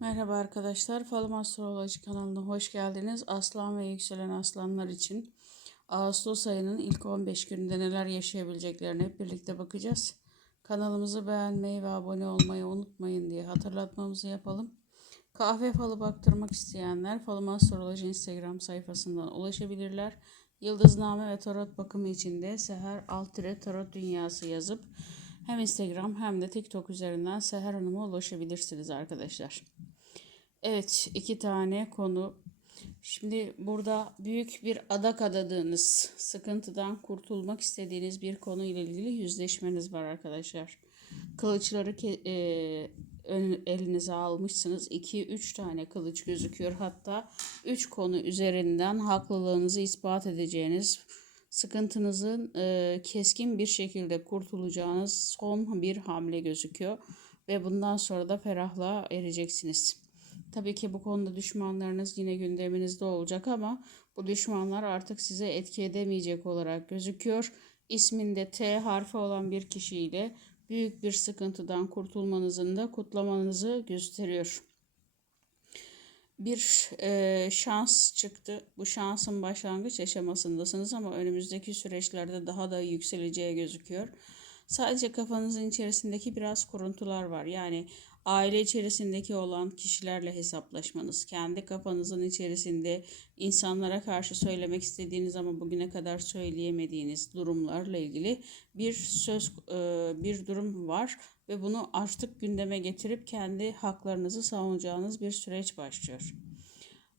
Merhaba arkadaşlar, Falım Astroloji kanalına hoş geldiniz. Aslan ve yükselen aslanlar için Ağustos ayının ilk 15 gününde neler yaşayabileceklerine hep birlikte bakacağız. Kanalımızı beğenmeyi ve abone olmayı unutmayın diye hatırlatmamızı yapalım. Kahve falı baktırmak isteyenler Falım Astroloji Instagram sayfasından ulaşabilirler. Yıldızname ve tarot bakımı için de Seher Altire Tarot Dünyası yazıp hem Instagram hem de TikTok üzerinden Seher Hanım'a ulaşabilirsiniz arkadaşlar. Evet, iki tane konu. Şimdi burada büyük bir adak adadığınız, sıkıntıdan kurtulmak istediğiniz bir konu ile ilgili yüzleşmeniz var arkadaşlar. Kılıçları e, ön- elinize almışsınız. 2-3 tane kılıç gözüküyor. Hatta 3 konu üzerinden haklılığınızı ispat edeceğiniz, sıkıntınızın e, keskin bir şekilde kurtulacağınız son bir hamle gözüküyor. Ve bundan sonra da ferahlığa ereceksiniz. Tabii ki bu konuda düşmanlarınız yine gündeminizde olacak ama bu düşmanlar artık size etki edemeyecek olarak gözüküyor. İsminde T harfi olan bir kişiyle büyük bir sıkıntıdan kurtulmanızın da kutlamanızı gösteriyor. Bir e, şans çıktı. Bu şansın başlangıç aşamasındasınız ama önümüzdeki süreçlerde daha da yükseleceği gözüküyor. Sadece kafanızın içerisindeki biraz kuruntular var. Yani aile içerisindeki olan kişilerle hesaplaşmanız, kendi kafanızın içerisinde insanlara karşı söylemek istediğiniz ama bugüne kadar söyleyemediğiniz durumlarla ilgili bir söz e, bir durum var ve bunu artık gündeme getirip kendi haklarınızı savunacağınız bir süreç başlıyor.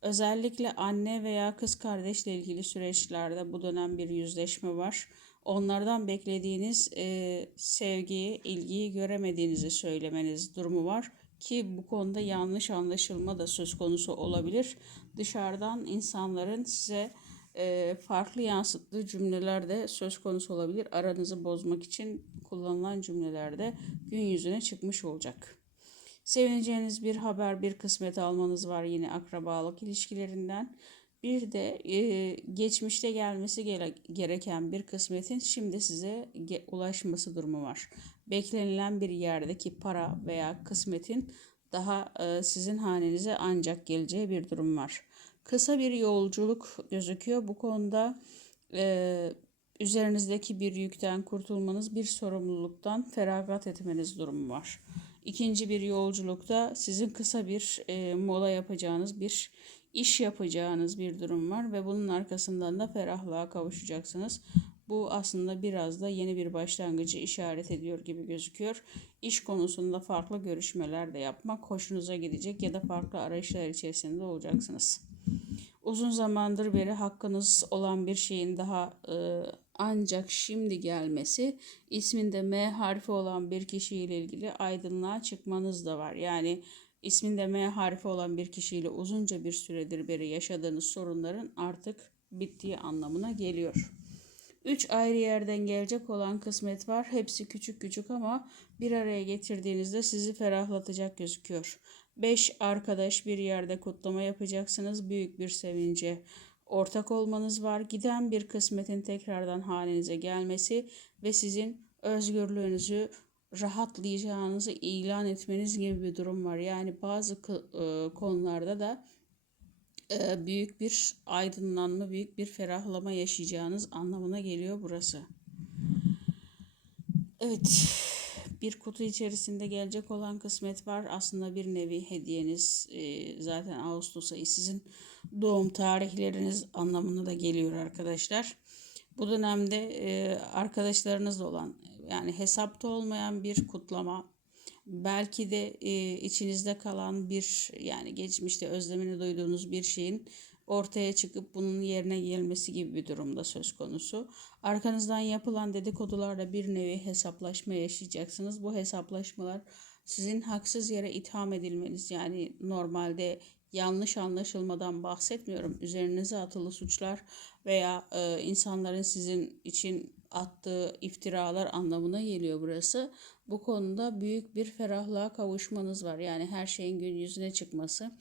Özellikle anne veya kız kardeşle ilgili süreçlerde bu dönem bir yüzleşme var. Onlardan beklediğiniz e, sevgiyi, ilgiyi göremediğinizi söylemeniz durumu var ki bu konuda yanlış anlaşılma da söz konusu olabilir. Dışarıdan insanların size e, farklı yansıttığı cümleler de söz konusu olabilir. Aranızı bozmak için kullanılan cümlelerde gün yüzüne çıkmış olacak. Sevineceğiniz bir haber, bir kısmet almanız var yine akrabalık ilişkilerinden. Bir de e, geçmişte gelmesi gere- gereken bir kısmetin şimdi size ulaşması durumu var. Beklenilen bir yerdeki para veya kısmetin daha e, sizin hanenize ancak geleceği bir durum var. Kısa bir yolculuk gözüküyor. Bu konuda e, üzerinizdeki bir yükten kurtulmanız, bir sorumluluktan feragat etmeniz durumu var. İkinci bir yolculukta sizin kısa bir e, mola yapacağınız bir iş yapacağınız bir durum var ve bunun arkasından da ferahlığa kavuşacaksınız. Bu aslında biraz da yeni bir başlangıcı işaret ediyor gibi gözüküyor. İş konusunda farklı görüşmeler de yapmak hoşunuza gidecek ya da farklı arayışlar içerisinde olacaksınız. Uzun zamandır beri hakkınız olan bir şeyin daha e, ancak şimdi gelmesi isminde M harfi olan bir kişiyle ilgili aydınlığa çıkmanız da var. Yani isminde M harfi olan bir kişiyle uzunca bir süredir beri yaşadığınız sorunların artık bittiği anlamına geliyor. Üç ayrı yerden gelecek olan kısmet var. Hepsi küçük küçük ama bir araya getirdiğinizde sizi ferahlatacak gözüküyor. Beş arkadaş bir yerde kutlama yapacaksınız. Büyük bir sevince ortak olmanız var. Giden bir kısmetin tekrardan halinize gelmesi ve sizin özgürlüğünüzü rahatlayacağınızı ilan etmeniz gibi bir durum var. Yani bazı e, konularda da e, büyük bir aydınlanma, büyük bir ferahlama yaşayacağınız anlamına geliyor burası. Evet, bir kutu içerisinde gelecek olan kısmet var. Aslında bir nevi hediyeniz. E, zaten Ağustos ayı sizin doğum tarihleriniz anlamına da geliyor arkadaşlar. Bu dönemde arkadaşlarınızla olan yani hesapta olmayan bir kutlama belki de e, içinizde kalan bir yani geçmişte özlemini duyduğunuz bir şeyin ortaya çıkıp bunun yerine gelmesi gibi bir durumda söz konusu. Arkanızdan yapılan dedikodularla bir nevi hesaplaşma yaşayacaksınız. Bu hesaplaşmalar sizin haksız yere itham edilmeniz yani normalde yanlış anlaşılmadan bahsetmiyorum. Üzerinize atılı suçlar veya e, insanların sizin için attığı iftiralar anlamına geliyor burası. Bu konuda büyük bir ferahlığa kavuşmanız var. Yani her şeyin gün yüzüne çıkması,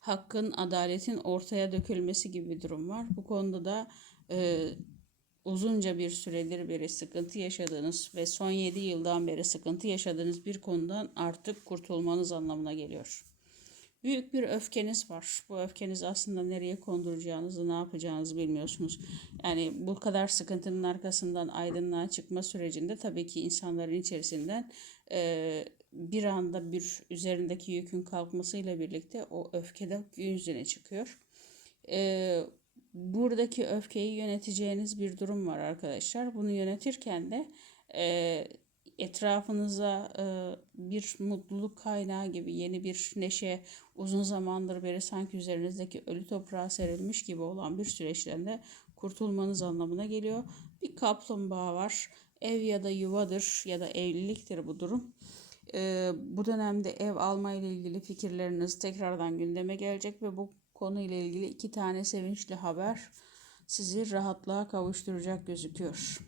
hakkın, adaletin ortaya dökülmesi gibi bir durum var. Bu konuda da e, uzunca bir süredir beri sıkıntı yaşadığınız ve son 7 yıldan beri sıkıntı yaşadığınız bir konudan artık kurtulmanız anlamına geliyor. Büyük bir öfkeniz var. Bu öfkeniz aslında nereye konduracağınızı, ne yapacağınızı bilmiyorsunuz. Yani bu kadar sıkıntının arkasından aydınlığa çıkma sürecinde tabii ki insanların içerisinden e, bir anda bir üzerindeki yükün kalkmasıyla birlikte o öfke de yüzüne çıkıyor. E, buradaki öfkeyi yöneteceğiniz bir durum var arkadaşlar. Bunu yönetirken de e, etrafınıza e, bir mutluluk kaynağı gibi yeni bir neşe uzun zamandır beri sanki üzerinizdeki ölü toprağa serilmiş gibi olan bir süreçten de kurtulmanız anlamına geliyor. Bir kaplumbağa var. Ev ya da yuvadır ya da evliliktir bu durum. E, bu dönemde ev alma ile ilgili fikirleriniz tekrardan gündeme gelecek ve bu konu ile ilgili iki tane sevinçli haber sizi rahatlığa kavuşturacak gözüküyor.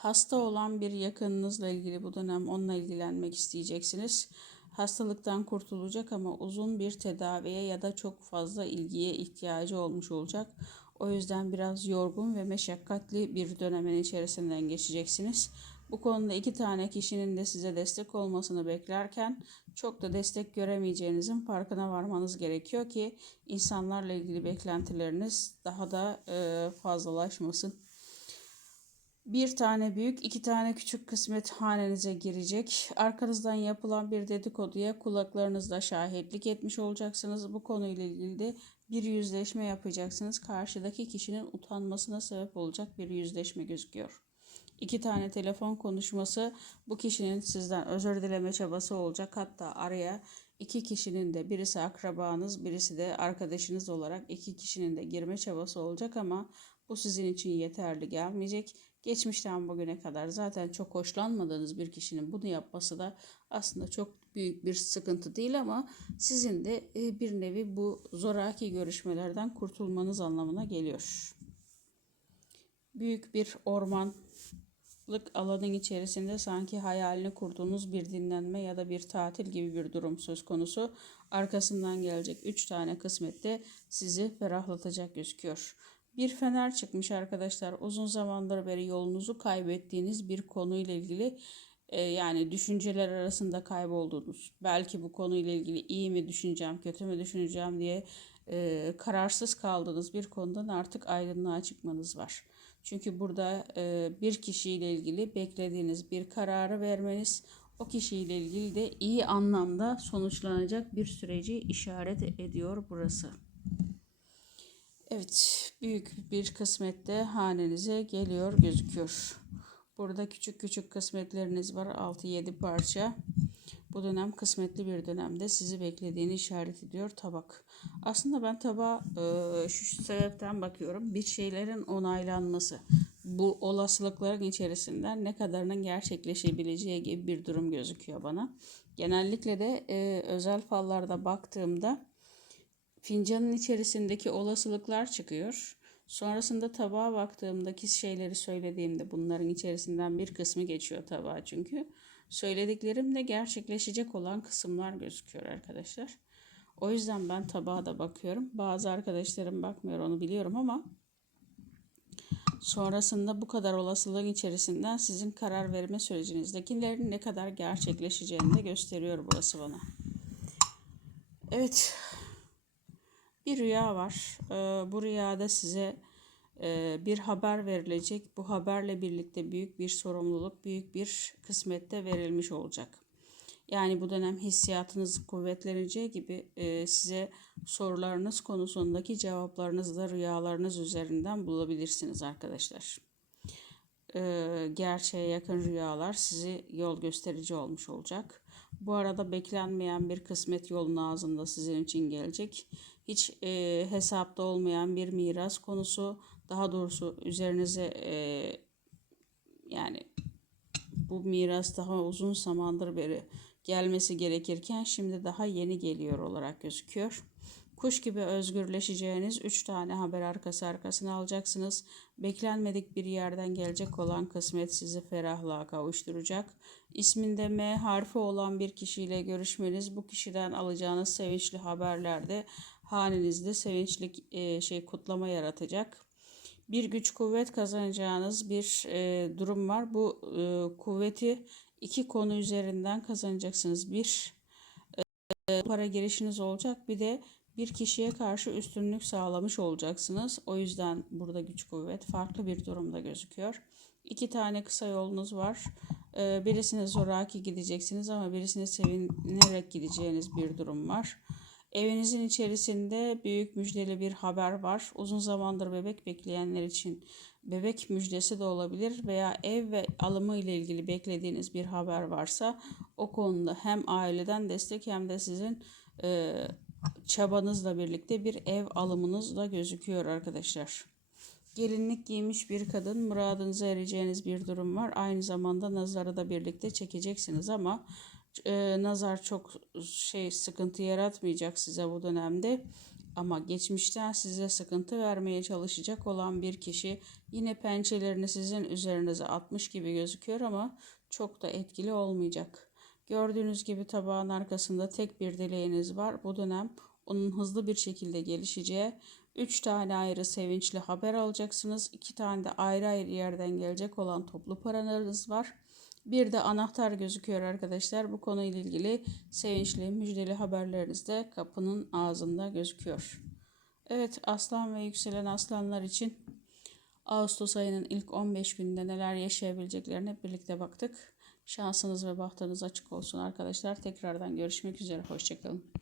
Hasta olan bir yakınınızla ilgili bu dönem onunla ilgilenmek isteyeceksiniz. Hastalıktan kurtulacak ama uzun bir tedaviye ya da çok fazla ilgiye ihtiyacı olmuş olacak. O yüzden biraz yorgun ve meşakkatli bir dönemin içerisinden geçeceksiniz. Bu konuda iki tane kişinin de size destek olmasını beklerken çok da destek göremeyeceğinizin farkına varmanız gerekiyor ki insanlarla ilgili beklentileriniz daha da fazlalaşmasın. Bir tane büyük, iki tane küçük kısmet hanenize girecek. Arkanızdan yapılan bir dedikoduya kulaklarınızla şahitlik etmiş olacaksınız. Bu konuyla ilgili de bir yüzleşme yapacaksınız. Karşıdaki kişinin utanmasına sebep olacak bir yüzleşme gözüküyor. İki tane telefon konuşması bu kişinin sizden özür dileme çabası olacak. Hatta araya iki kişinin de birisi akrabanız, birisi de arkadaşınız olarak iki kişinin de girme çabası olacak ama bu sizin için yeterli gelmeyecek. Geçmişten bugüne kadar zaten çok hoşlanmadığınız bir kişinin bunu yapması da aslında çok büyük bir sıkıntı değil ama sizin de e, bir nevi bu zoraki görüşmelerden kurtulmanız anlamına geliyor. Büyük bir orman alanın içerisinde sanki hayalini kurduğunuz bir dinlenme ya da bir tatil gibi bir durum söz konusu. Arkasından gelecek 3 tane kısmette sizi ferahlatacak gözüküyor. Bir fener çıkmış arkadaşlar. Uzun zamandır beri yolunuzu kaybettiğiniz bir konuyla ilgili e, yani düşünceler arasında kaybolduğunuz, belki bu konuyla ilgili iyi mi düşüneceğim, kötü mü düşüneceğim diye e, kararsız kaldığınız bir konudan artık aydınlığa çıkmanız var. Çünkü burada e, bir kişiyle ilgili beklediğiniz bir kararı vermeniz o kişiyle ilgili de iyi anlamda sonuçlanacak bir süreci işaret ediyor burası. Evet, büyük bir kısmette hanenize geliyor gözüküyor. Burada küçük küçük kısmetleriniz var. 6-7 parça. Bu dönem kısmetli bir dönemde sizi beklediğini işaret ediyor tabak. Aslında ben tabağa e, şu sebepten bakıyorum. Bir şeylerin onaylanması. Bu olasılıkların içerisinden ne kadarının gerçekleşebileceği gibi bir durum gözüküyor bana. Genellikle de e, özel fallarda baktığımda fincanın içerisindeki olasılıklar çıkıyor. Sonrasında tabağa baktığımdaki şeyleri söylediğimde bunların içerisinden bir kısmı geçiyor tabağa çünkü. Söylediklerim de gerçekleşecek olan kısımlar gözüküyor arkadaşlar. O yüzden ben tabağa da bakıyorum. Bazı arkadaşlarım bakmıyor onu biliyorum ama sonrasında bu kadar olasılığın içerisinden sizin karar verme sürecinizdekilerin ne kadar gerçekleşeceğini de gösteriyor burası bana. Evet. Bir rüya var. Ee, bu rüyada size e, bir haber verilecek. Bu haberle birlikte büyük bir sorumluluk, büyük bir kısmette verilmiş olacak. Yani bu dönem hissiyatınız kuvvetleneceği gibi e, size sorularınız konusundaki cevaplarınızı da rüyalarınız üzerinden bulabilirsiniz arkadaşlar. E, gerçeğe yakın rüyalar sizi yol gösterici olmuş olacak. Bu arada beklenmeyen bir kısmet yolun ağzında sizin için gelecek. Hiç e, hesapta olmayan bir miras konusu, daha doğrusu üzerinize e, yani bu miras daha uzun zamandır beri gelmesi gerekirken şimdi daha yeni geliyor olarak gözüküyor. Kuş gibi özgürleşeceğiniz 3 tane haber arkası arkasına alacaksınız. Beklenmedik bir yerden gelecek olan kısmet sizi ferahlığa kavuşturacak. İsminde M harfi olan bir kişiyle görüşmeniz bu kişiden alacağınız sevinçli haberlerde hanenizde sevinçli e, şey kutlama yaratacak. Bir güç kuvvet kazanacağınız bir e, durum var. Bu e, kuvveti iki konu üzerinden kazanacaksınız. Bir e, para girişiniz olacak. Bir de bir kişiye karşı üstünlük sağlamış olacaksınız. O yüzden burada güç kuvvet farklı bir durumda gözüküyor. İki tane kısa yolunuz var. Ee, birisine zoraki gideceksiniz ama birisine sevinerek gideceğiniz bir durum var. Evinizin içerisinde büyük müjdeli bir haber var. Uzun zamandır bebek bekleyenler için bebek müjdesi de olabilir veya ev ve alımı ile ilgili beklediğiniz bir haber varsa o konuda hem aileden destek hem de sizin e, çabanızla birlikte bir ev alımınız da gözüküyor arkadaşlar. Gelinlik giymiş bir kadın muradınıza ereceğiniz bir durum var. Aynı zamanda nazarı da birlikte çekeceksiniz ama e, nazar çok şey sıkıntı yaratmayacak size bu dönemde. Ama geçmişten size sıkıntı vermeye çalışacak olan bir kişi yine pençelerini sizin üzerinize atmış gibi gözüküyor ama çok da etkili olmayacak. Gördüğünüz gibi tabağın arkasında tek bir dileğiniz var. Bu dönem onun hızlı bir şekilde gelişeceği 3 tane ayrı sevinçli haber alacaksınız. 2 tane de ayrı ayrı yerden gelecek olan toplu paralarınız var. Bir de anahtar gözüküyor arkadaşlar. Bu konuyla ilgili sevinçli, müjdeli haberleriniz de kapının ağzında gözüküyor. Evet aslan ve yükselen aslanlar için Ağustos ayının ilk 15 gününde neler yaşayabileceklerine hep birlikte baktık. Şansınız ve bahtınız açık olsun arkadaşlar. Tekrardan görüşmek üzere. Hoşçakalın.